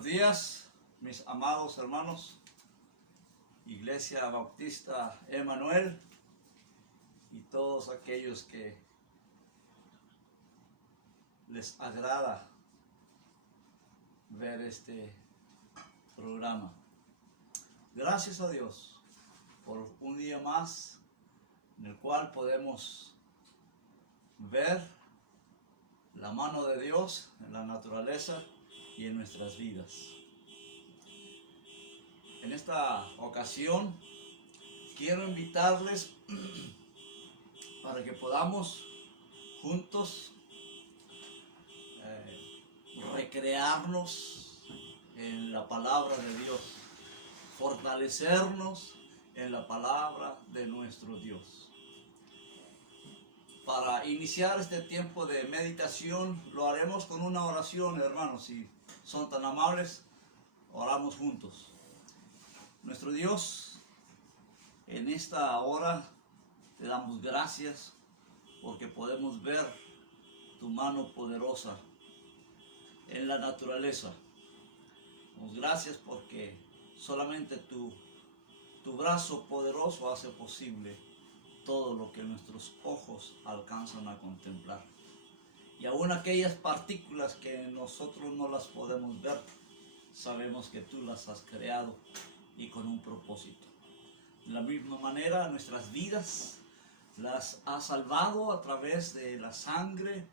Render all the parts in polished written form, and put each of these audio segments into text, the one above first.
Buenos días, mis amados hermanos, Iglesia Bautista Emanuel y todos aquellos que les agrada ver este programa. Gracias a Dios por un día más en el cual podemos ver la mano de Dios en la naturaleza y en nuestras vidas. En esta ocasión quiero invitarles para que podamos juntos recrearnos en la palabra de Dios, fortalecernos en la palabra de nuestro Dios. Para iniciar este tiempo de meditación lo haremos con una oración, hermanos. Si son tan amables, oramos juntos. Nuestro Dios, en esta hora te damos gracias porque podemos ver tu mano poderosa en la naturaleza. Damos gracias porque solamente tu brazo poderoso hace posible todo lo que nuestros ojos alcanzan a contemplar. Y aún aquellas partículas que nosotros no las podemos ver, sabemos que tú las has creado y con un propósito. De la misma manera, nuestras vidas las has salvado a través de la sangre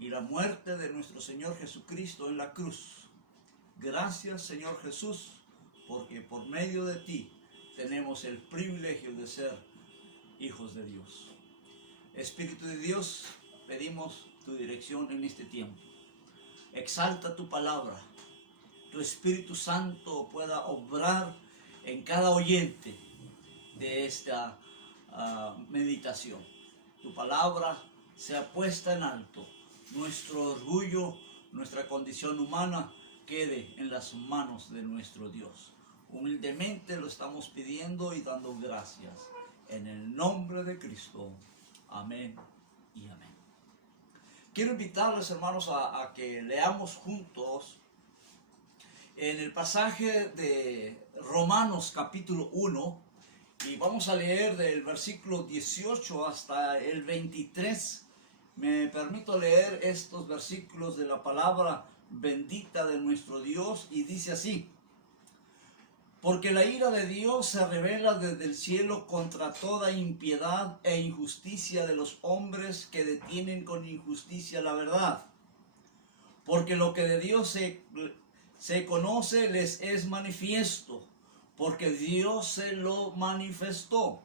y la muerte de nuestro Señor Jesucristo en la cruz. Gracias, Señor Jesús, porque por medio de ti tenemos el privilegio de ser hijos de Dios. Espíritu de Dios, pedimos tu dirección en este tiempo. Exalta tu palabra. Tu Espíritu Santo pueda obrar en cada oyente de esta meditación. Tu palabra sea puesta en alto. Nuestro orgullo, nuestra condición humana quede en las manos de nuestro Dios. Humildemente lo estamos pidiendo y dando gracias. En el nombre de Cristo. Amén y amén. Quiero invitarles, hermanos, a que leamos juntos en el pasaje de Romanos capítulo 1 y vamos a leer del versículo 18 hasta el 23. Me permito leer estos versículos de la palabra bendita de nuestro Dios y dice así: porque la ira de Dios se revela desde el cielo contra toda impiedad e injusticia de los hombres que detienen con injusticia la verdad. Porque lo que de Dios se conoce les es manifiesto, porque Dios se lo manifestó.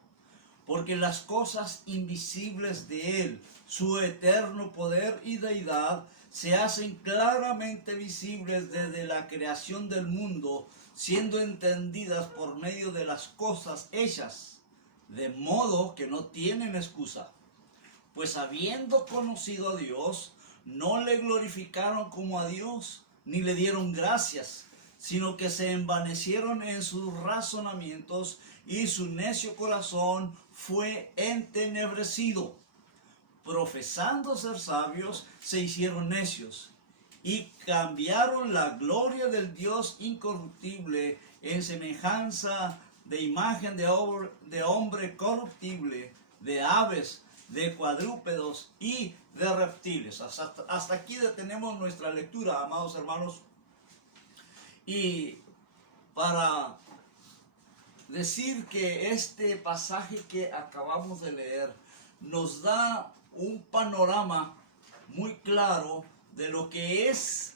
Porque las cosas invisibles de Él, su eterno poder y deidad, se hacen claramente visibles desde la creación del mundo, siendo entendidas por medio de las cosas hechas, de modo que no tienen excusa. Pues habiendo conocido a Dios, no le glorificaron como a Dios, ni le dieron gracias, sino que se envanecieron en sus razonamientos, y su necio corazón fue entenebrecido. Profesando ser sabios, se hicieron necios, y cambiaron la gloria del Dios incorruptible en semejanza de imagen de hombre corruptible, de aves, de cuadrúpedos y de reptiles. Hasta aquí detenemos nuestra lectura, amados hermanos. Y para decir que este pasaje que acabamos de leer nos da un panorama muy claro de lo que es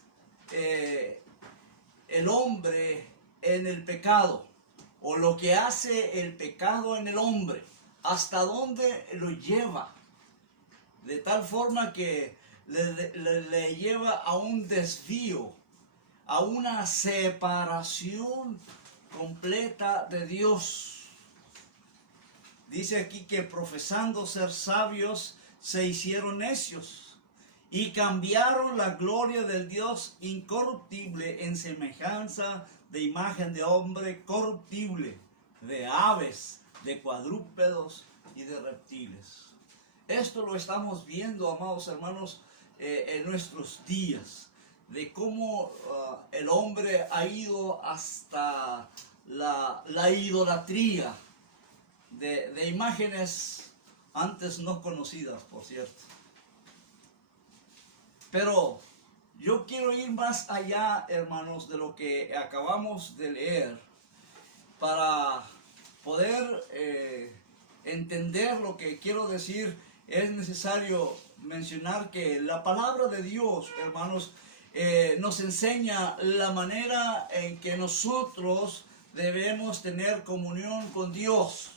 el hombre en el pecado, o lo que hace el pecado en el hombre, hasta dónde lo lleva, de tal forma que le lleva a un desvío, a una separación completa de Dios. Dice aquí que profesando ser sabios se hicieron necios y cambiaron la gloria del Dios incorruptible en semejanza de imagen de hombre corruptible, de aves, de cuadrúpedos y de reptiles. Esto lo estamos viendo, amados hermanos, en nuestros días. de cómo el hombre ha ido hasta la idolatría de imágenes antes no conocidas, por cierto. Pero yo quiero ir más allá, hermanos, de lo que acabamos de leer, para poder entender lo que quiero decir. Es necesario mencionar que la palabra de Dios, hermanos, nos enseña la manera en que nosotros debemos tener comunión con Dios.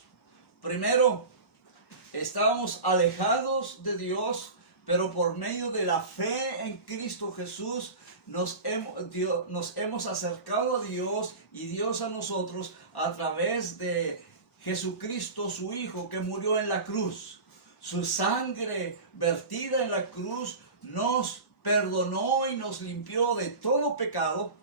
Primero, estábamos alejados de Dios, pero por medio de la fe en Cristo Jesús nos hemos acercado a Dios y Dios a nosotros a través de Jesucristo, su Hijo, que murió en la cruz. Su sangre vertida en la cruz nos perdonó y nos limpió de todo pecado,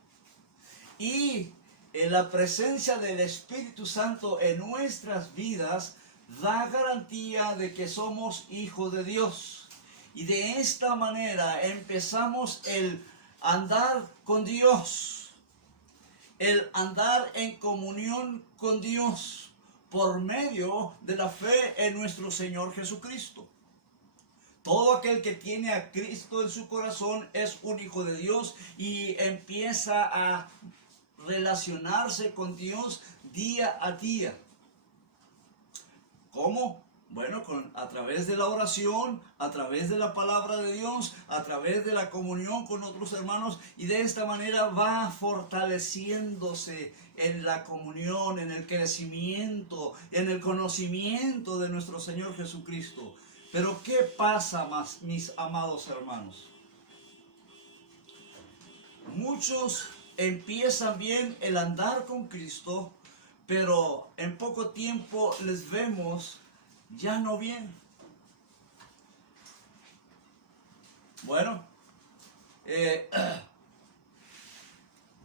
y en la presencia del Espíritu Santo en nuestras vidas da garantía de que somos hijos de Dios. Y de esta manera empezamos el andar con Dios, el andar en comunión con Dios por medio de la fe en nuestro Señor Jesucristo. Todo aquel que tiene a Cristo en su corazón es un hijo de Dios y empieza a relacionarse con Dios día a día. ¿Cómo? Bueno, a través de la oración, a través de la palabra de Dios, a través de la comunión con otros hermanos, y de esta manera va fortaleciéndose en la comunión, en el crecimiento, en el conocimiento de nuestro Señor Jesucristo. Pero ¿qué pasa, mis amados hermanos? Muchos empiezan bien el andar con Cristo, pero en poco tiempo les vemos ya no bien. Bueno,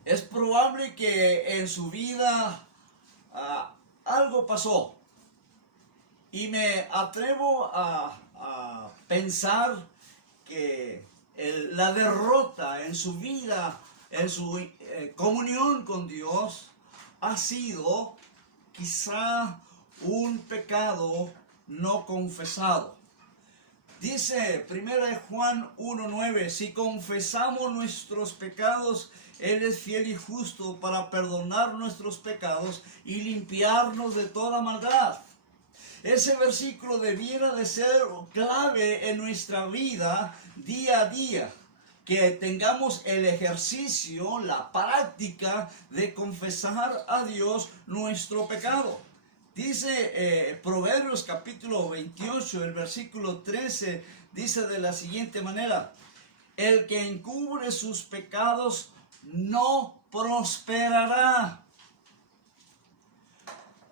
es probable que en su vida algo pasó, y me atrevo a pensar que la derrota en su vida, en su comunión con Dios, ha sido quizá un pecado no confesado. Dice 1 Juan 1:9, si confesamos nuestros pecados, Él es fiel y justo para perdonar nuestros pecados y limpiarnos de toda maldad. Ese versículo debiera de ser clave en nuestra vida día a día, que tengamos el ejercicio, la práctica de confesar a Dios nuestro pecado. Dice Proverbios capítulo 28, el versículo 13, dice de la siguiente manera: el que encubre sus pecados no prosperará.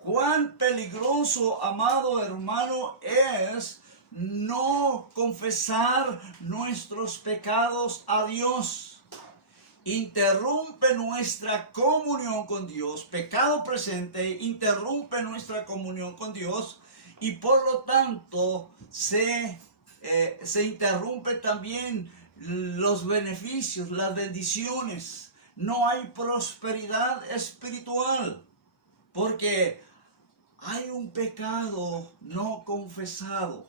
Cuán peligroso, amado hermano, es no confesar nuestros pecados a Dios. Interrumpe nuestra comunión con Dios. Pecado presente interrumpe nuestra comunión con Dios, y por lo tanto se interrumpe también los beneficios, las bendiciones. No hay prosperidad espiritual, porque hay un pecado no confesado.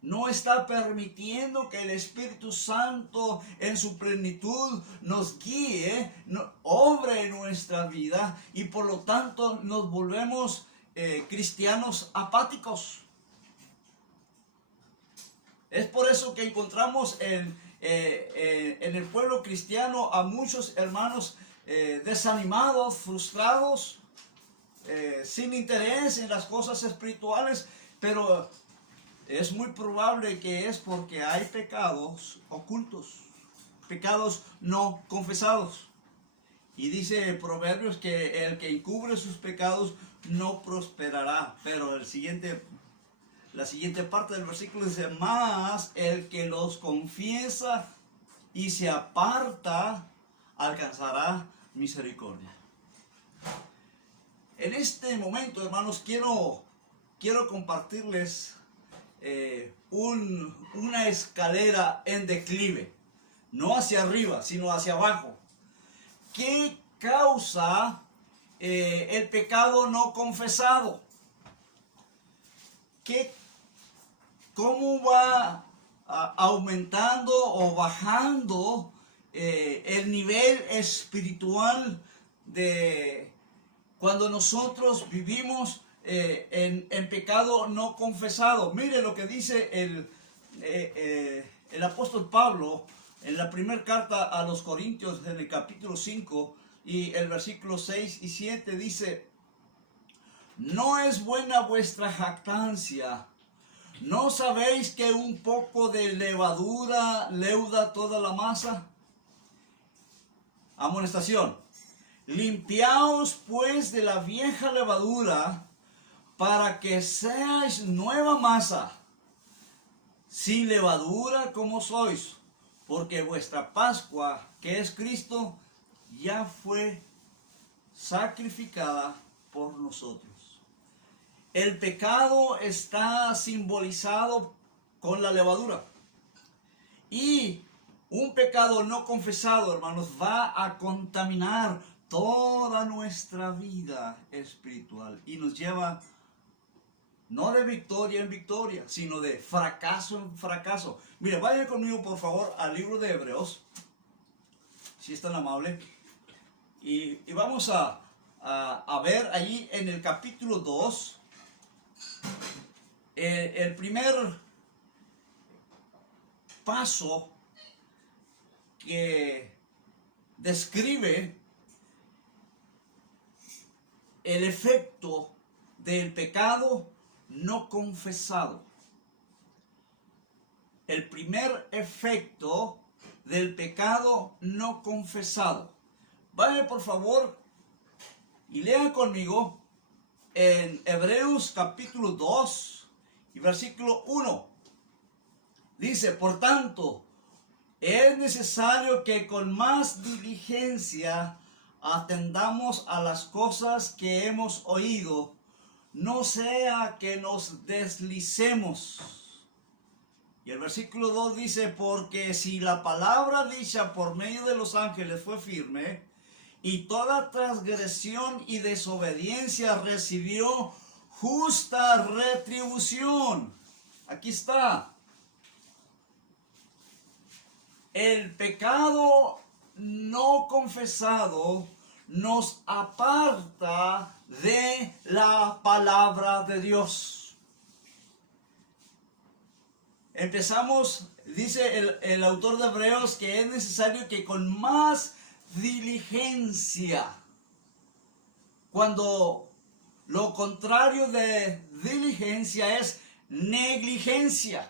No está permitiendo que el Espíritu Santo en su plenitud nos guíe, obre en nuestra vida, y por lo tanto nos volvemos cristianos apáticos. Es por eso que encontramos en el pueblo cristiano a muchos hermanos desanimados, frustrados, sin interés en las cosas espirituales, pero es muy probable que es porque hay pecados ocultos, pecados no confesados. Y dice Proverbios que el que encubre sus pecados no prosperará. Pero la siguiente parte del versículo dice: más el que los confiesa y se aparta alcanzará misericordia. En este momento, hermanos, quiero compartirles una escalera en declive. no hacia arriba, sino hacia abajo. ¿Qué causa el pecado no confesado? ¿Cómo va aumentando o bajando el nivel espiritual de cuando nosotros vivimos en pecado no confesado? Mire lo que dice el apóstol Pablo en la primera carta a los Corintios, en el capítulo 5 y el versículo 6 y 7 dice: no es buena vuestra jactancia. ¿No sabéis que un poco de levadura leuda toda la masa? Amonestación: limpiaos pues de la vieja levadura, para que seáis nueva masa, sin levadura como sois, porque vuestra Pascua, que es Cristo, ya fue sacrificada por nosotros. El pecado está simbolizado con la levadura. Y un pecado no confesado, hermanos, va a contaminar toda nuestra vida espiritual y nos lleva no de victoria en victoria, sino de fracaso en fracaso. Mire, vayan conmigo por favor al libro de Hebreos, si es tan amable, y vamos a ver allí en el capítulo 2, el primer paso que describe el efecto del pecado no confesado. El primer efecto del pecado no confesado. Vayan por favor y lean conmigo en Hebreos capítulo 2 y versículo 1. Dice: por tanto, es necesario que con más diligencia atendamos a las cosas que hemos oído, no sea que nos deslicemos. Y el versículo 2 dice: porque si la palabra dicha por medio de los ángeles fue firme, y toda transgresión y desobediencia recibió justa retribución. Aquí está. El pecado no confesado nos aparta de la palabra de Dios. Empezamos, dice el autor de Hebreos, que es necesario que con más diligencia, cuando lo contrario de diligencia es negligencia.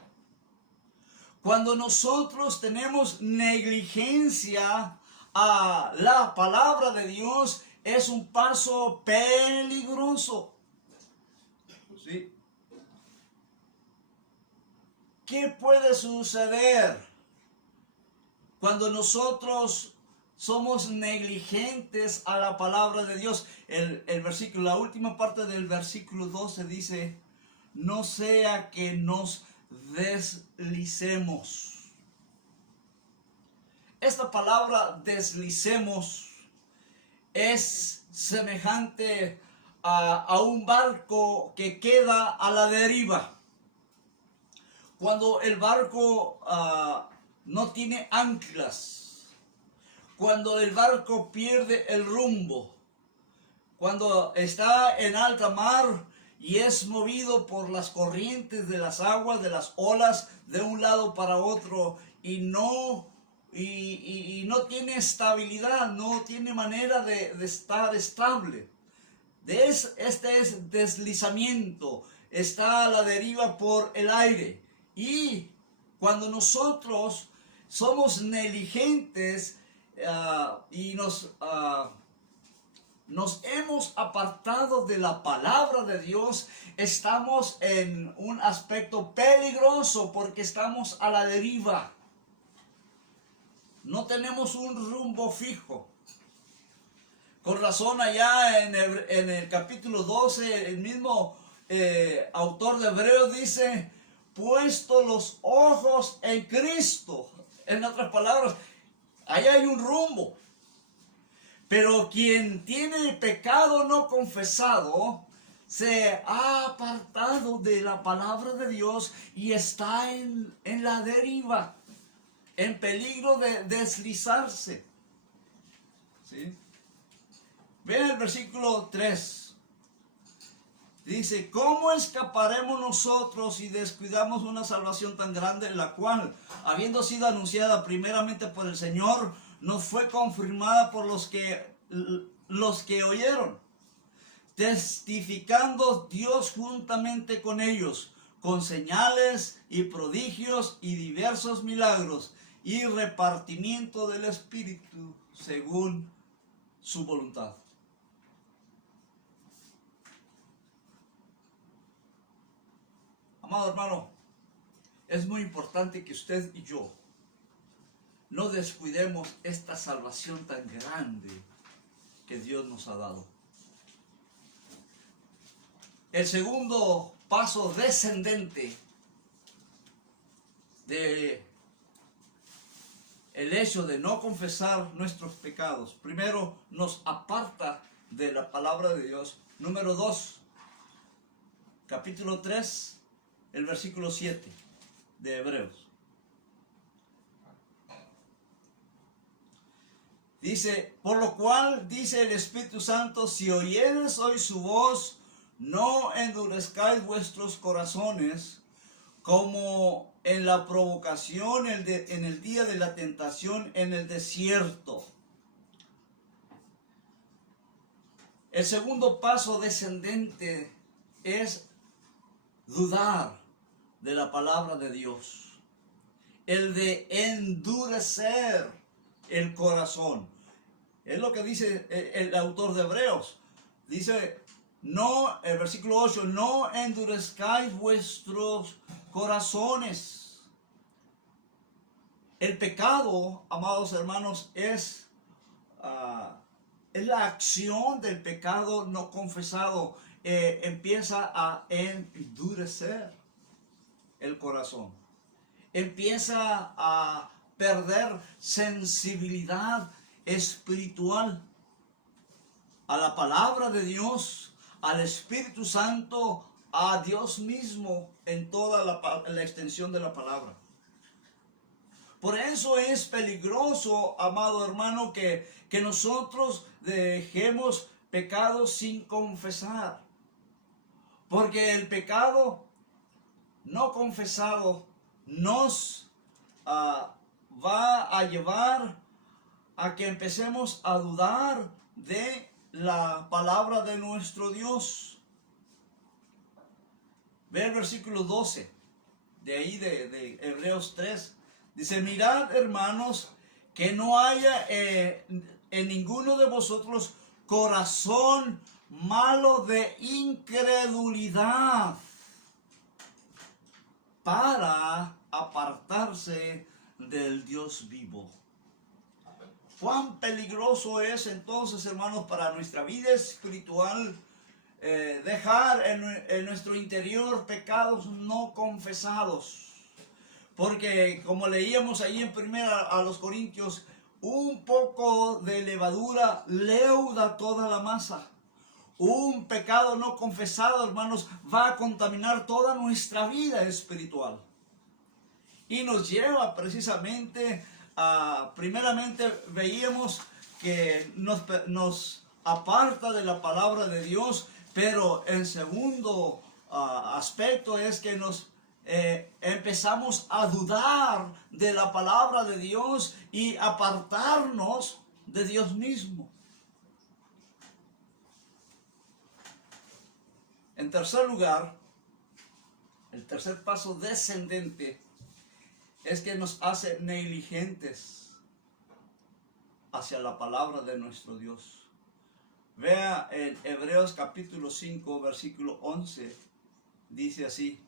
Cuando nosotros tenemos negligencia a la palabra de Dios, es un paso peligroso. ¿Sí? ¿Qué puede suceder cuando nosotros somos negligentes a la palabra de Dios? El versículo, la última parte del versículo 12 dice: no sea que nos deslicemos. Esta palabra deslicemos es semejante a un barco que queda a la deriva. Cuando el barco no tiene anclas, cuando el barco pierde el rumbo, cuando está en alta mar y es movido por las corrientes de las aguas, de las olas, de un lado para otro, y no tiene estabilidad, no tiene manera de estar estable. Este es deslizamiento, está a la deriva por el aire. Y cuando nosotros somos negligentes y nos hemos apartado de la palabra de Dios, estamos en un aspecto peligroso porque estamos a la deriva. No tenemos un rumbo fijo. Con razón allá en el capítulo 12, el mismo autor de Hebreos dice: puesto los ojos en Cristo. En otras palabras, Ahí hay un rumbo. Pero quien tiene el pecado no confesado se ha apartado de la palabra de Dios y está en la deriva, en peligro de deslizarse. ¿Sí? Vean el versículo 3. Dice, ¿cómo escaparemos nosotros si descuidamos una salvación tan grande, la cual, habiendo sido anunciada primeramente por el Señor, nos fue confirmada por los que oyeron, testificando Dios juntamente con ellos, con señales y prodigios y diversos milagros y repartimiento del Espíritu según su voluntad? Amado hermano, es muy importante que usted y yo no descuidemos esta salvación tan grande que Dios nos ha dado. El segundo paso descendente de el hecho de no confesar nuestros pecados, primero nos aparta de la palabra de Dios. Número 2, capítulo 3, el versículo 7 de Hebreos. Dice, por lo cual dice el Espíritu Santo, si oyeres hoy su voz, no endurezcáis vuestros corazones, como en la provocación en el día de la tentación en el desierto. El segundo paso descendente es dudar de la palabra de Dios. El de endurecer el corazón. Es lo que dice el autor de Hebreos. Dice, no, el versículo 8, no endurezcáis vuestros corazones. El pecado, amados hermanos, es la acción del pecado no confesado. Empieza a endurecer el corazón. Empieza a perder sensibilidad espiritual a la palabra de Dios, al Espíritu Santo, a Dios mismo en toda la extensión de la palabra. Por eso es peligroso, amado hermano, que nosotros dejemos pecados sin confesar. Porque el pecado no confesado nos va a llevar a que empecemos a dudar de la palabra de nuestro Dios. Ve el versículo 12 de ahí de Hebreos 3. Dice, mirad, hermanos, que no haya en ninguno de vosotros corazón malo de incredulidad, para apartarse del Dios vivo. Cuán peligroso es entonces, hermanos, para nuestra vida espiritual dejar en nuestro interior pecados no confesados. Porque como leíamos ahí en primera a los Corintios, un poco de levadura leuda toda la masa. Un pecado no confesado, hermanos, va a contaminar toda nuestra vida espiritual. Y nos lleva precisamente primeramente veíamos que nos aparta de la palabra de Dios, pero el segundo aspecto es que nos empezamos a dudar de la palabra de Dios y apartarnos de Dios mismo. En tercer lugar, el tercer paso descendente es que nos hace negligentes hacia la palabra de nuestro Dios. Vea en Hebreos capítulo 5, versículo 11, dice así.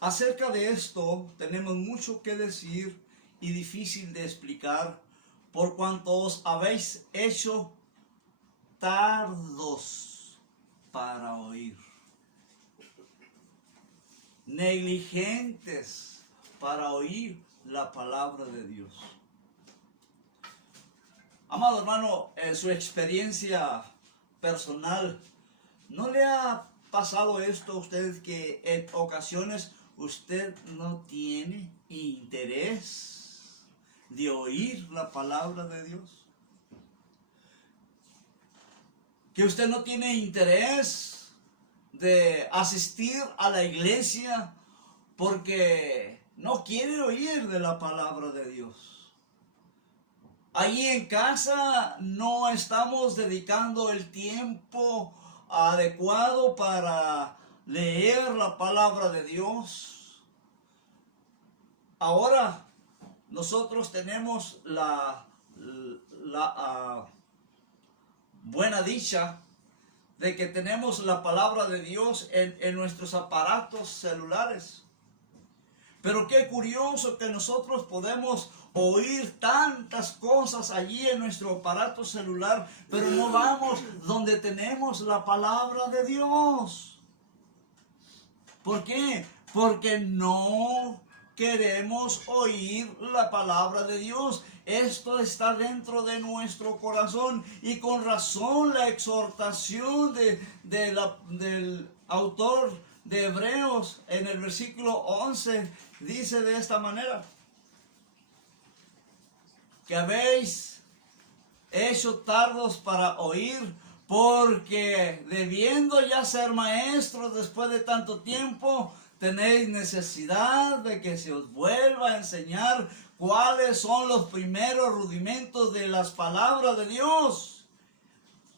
Acerca de esto tenemos mucho que decir y difícil de explicar, por cuanto os habéis hecho tardos para oír, negligentes para oír la palabra de Dios. Amado hermano, en su experiencia personal, ¿no le ha pasado esto a usted que en ocasiones usted no tiene interés de oír la palabra de Dios? Que usted no tiene interés de asistir a la iglesia porque no quiere oír de la palabra de Dios. Allí en casa no estamos dedicando el tiempo adecuado para leer la palabra de Dios. Ahora nosotros tenemos la buena dicha de que tenemos la palabra de Dios en nuestros aparatos celulares. Pero qué curioso que nosotros podemos oír tantas cosas allí en nuestro aparato celular, pero no vamos donde tenemos la palabra de Dios. ¿Por qué? Porque no queremos oír la palabra de Dios. Esto está dentro de nuestro corazón, y con razón la exhortación del autor de Hebreos en el versículo 11 dice de esta manera: que habéis hecho tardos para oír, porque debiendo ya ser maestros después de tanto tiempo, tenéis necesidad de que se os vuelva a enseñar cuáles son los primeros rudimentos de las palabras de Dios,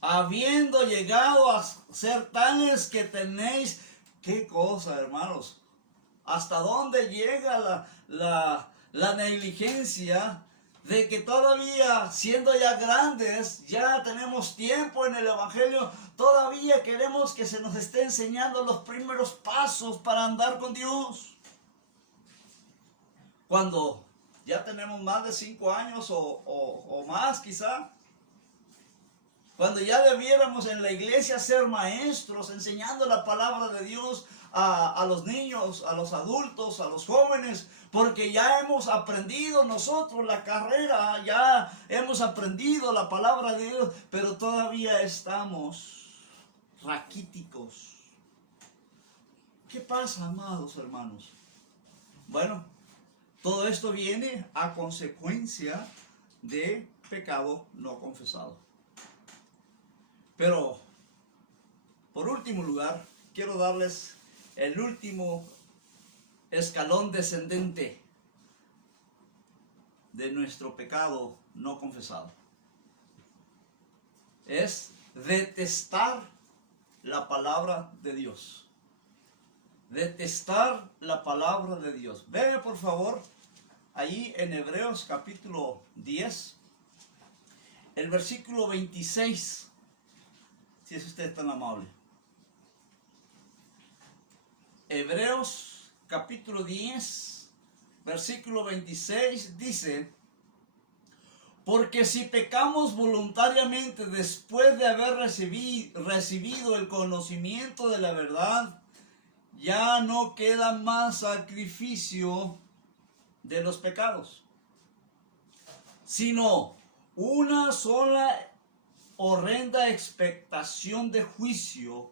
habiendo llegado a ser tales que tenéis. ¿Qué cosa, hermanos? ¿Hasta dónde llega la negligencia de que todavía, siendo ya grandes, ya tenemos tiempo en el Evangelio, todavía queremos que se nos esté enseñando los primeros pasos para andar con Dios? Cuando ya tenemos más de 5 años o más quizá, cuando ya debiéramos en la iglesia ser maestros, enseñando la palabra de Dios a los niños, a los adultos, a los jóvenes, porque ya hemos aprendido nosotros la carrera, ya hemos aprendido la palabra de Dios, pero todavía estamos raquíticos. ¿Qué pasa, amados hermanos? Bueno, todo esto viene a consecuencia de pecado no confesado. Pero, por último lugar, quiero darles el último escalón descendente de nuestro pecado no confesado. Es detestar la palabra de Dios. Detestar la palabra de Dios. Vean por favor, ahí en Hebreos capítulo 10, el versículo 26. Si es usted tan amable. Hebreos capítulo 10, versículo 26 dice: porque si pecamos voluntariamente después de haber recibido el conocimiento de la verdad, ya no queda más sacrificio de los pecados, sino una sola horrenda expectación de juicio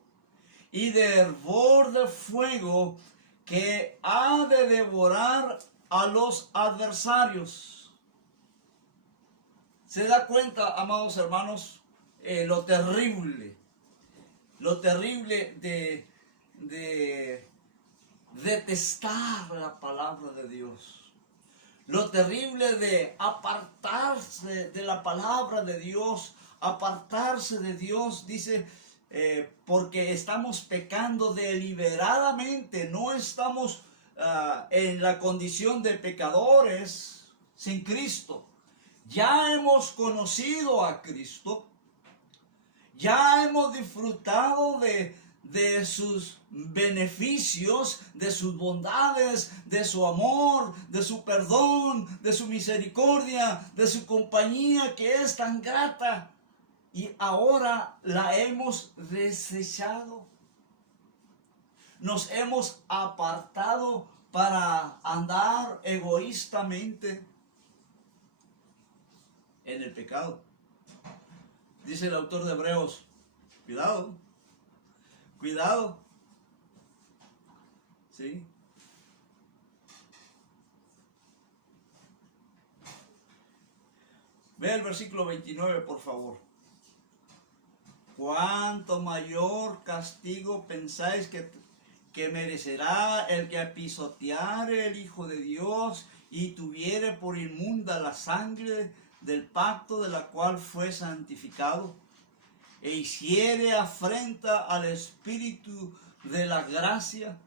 y de hervor de fuego que ha de devorar a los adversarios. ¿Se da cuenta, amados hermanos, lo terrible de detestar la palabra de Dios? Lo terrible de apartarse de la palabra de Dios, apartarse de Dios, dice, porque estamos pecando deliberadamente, no estamos en la condición de pecadores sin Cristo. Ya hemos conocido a Cristo, ya hemos disfrutado de sus beneficios, de sus bondades, de su amor, de su perdón, de su misericordia, de su compañía que es tan grata, y ahora la hemos desechado. Nos hemos apartado para andar egoístamente en el pecado. Dice el autor de Hebreos, cuidado, cuidado, ¿sí? Ve el versículo 29, por favor. ¿Cuánto mayor castigo pensáis que merecerá el que pisoteare el Hijo de Dios y tuviere por inmunda la sangre del pacto de la cual fue santificado, e hiciere afrenta al Espíritu de la gracia?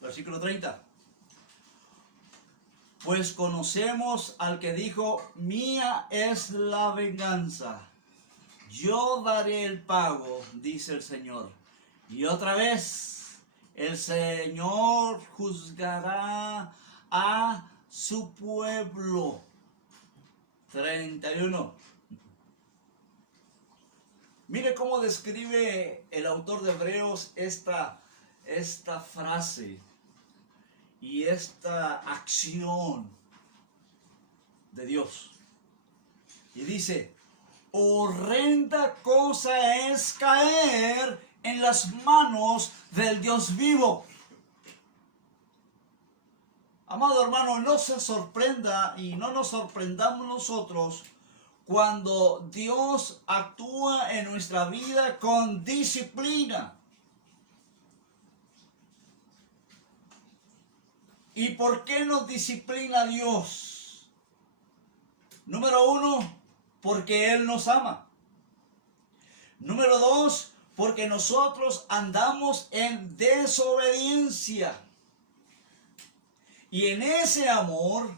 Versículo 30. Pues conocemos al que dijo, mía es la venganza, yo daré el pago, dice el Señor. Y otra vez, el Señor juzgará a su pueblo. 31. Mire cómo describe el autor de Hebreos esta frase y esta acción de Dios. Y dice, horrenda cosa es caer en las manos del Dios vivo. Amado hermano, no se sorprenda y no nos sorprendamos nosotros cuando Dios actúa en nuestra vida con disciplina. ¿Y por qué nos disciplina Dios? Número 1, porque Él nos ama. Número 2, porque nosotros andamos en desobediencia. Y en ese amor,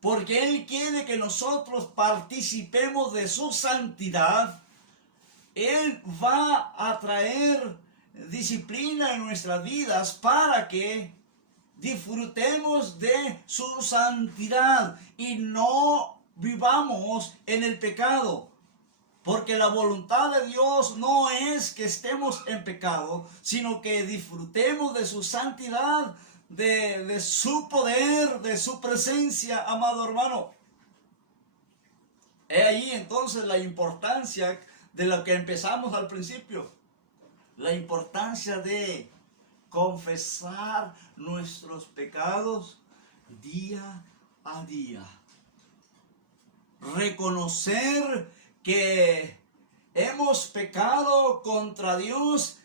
porque Él quiere que nosotros participemos de su santidad, Él va a traer disciplina en nuestras vidas para que disfrutemos de su santidad y no vivamos en el pecado. Porque la voluntad de Dios no es que estemos en pecado, sino que disfrutemos de su santidad, de su poder, de su presencia, amado hermano. He ahí entonces la importancia de lo que empezamos al principio. La importancia de confesar nuestros pecados día a día. Reconocer que hemos pecado contra Dios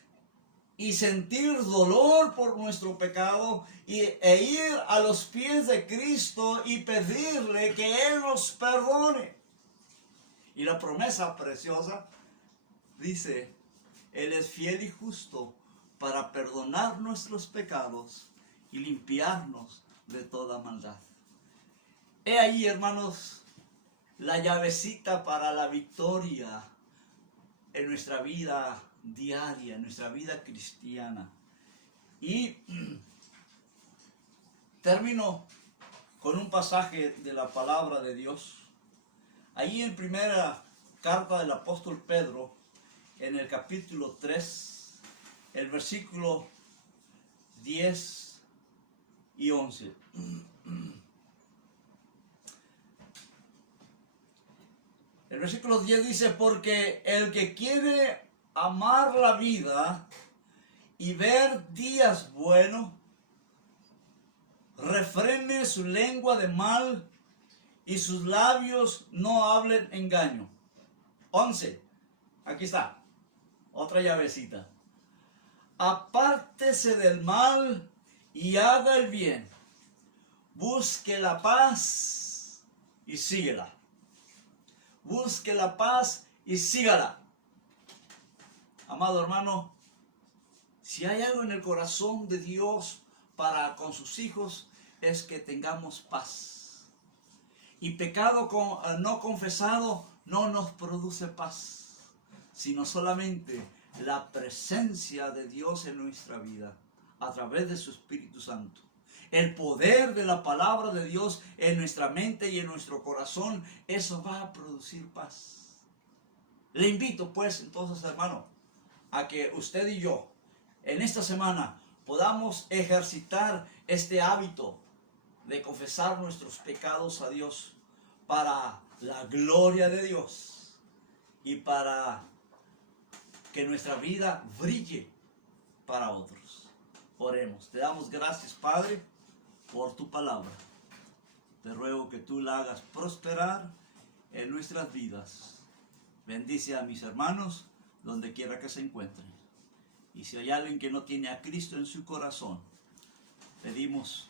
y sentir dolor por nuestro pecado e ir a los pies de Cristo y pedirle que Él nos perdone. Y la promesa preciosa dice, Él es fiel y justo para perdonar nuestros pecados y limpiarnos de toda maldad. He ahí, hermanos, la llavecita para la victoria en nuestra vida diaria, en nuestra vida cristiana. Y termino con un pasaje de la palabra de Dios. Ahí en primera carta del apóstol Pedro, en el capítulo 3, el versículo 10 y 11. El versículo 10 dice, porque el que quiere amar la vida y ver días buenos, refrene su lengua de mal y sus labios no hablen engaño. 11. Aquí está. Otra llavecita. Apártese del mal y haga el bien. Busque la paz y síguela. Busque la paz y sígala. Amado hermano, si hay algo en el corazón de Dios para con sus hijos, es que tengamos paz. Y pecado no confesado no nos produce paz, sino solamente la presencia de Dios en nuestra vida a través de su Espíritu Santo. El poder de la palabra de Dios en nuestra mente y en nuestro corazón, eso va a producir paz. Le invito pues entonces, hermano, a que usted y yo en esta semana podamos ejercitar este hábito de confesar nuestros pecados a Dios para la gloria de Dios y para que nuestra vida brille para otros. Oremos. Te damos gracias, Padre, por tu palabra. Te ruego que tú la hagas prosperar en nuestras vidas. Bendice a mis hermanos donde quiera que se encuentren. Y si hay alguien que no tiene a Cristo en su corazón, pedimos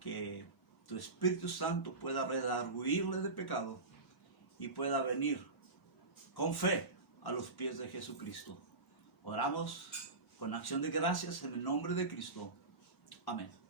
que tu Espíritu Santo pueda redarguirle de pecado y pueda venir con fe a los pies de Jesucristo. Oramos con acción de gracias en el nombre de Cristo. Amén.